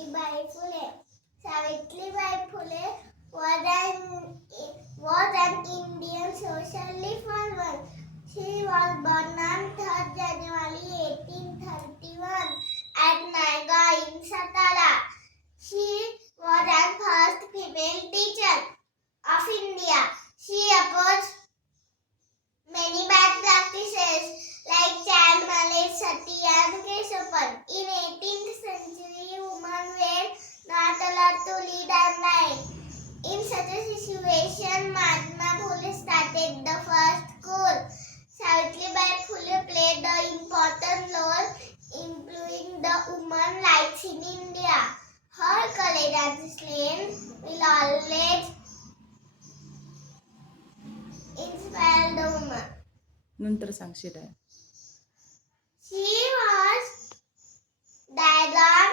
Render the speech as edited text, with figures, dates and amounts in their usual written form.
Savitribai Phule. Savitribai Phule was an Indian social reformer. She was born on 3rd January 1831 at Naigaon in Satara. She was the first female teacher of India. She opposed many bad practices like child marriage, sati and Keshapan. In 18th century, women were not allowed to lead and lie. In such a situation, Mahatma Phule started the first school. Savitribai Phule played an important role in improving the women's rights in India. Her courage and strength will always inspire the women. नंतर सांगशील आहे. She was diagram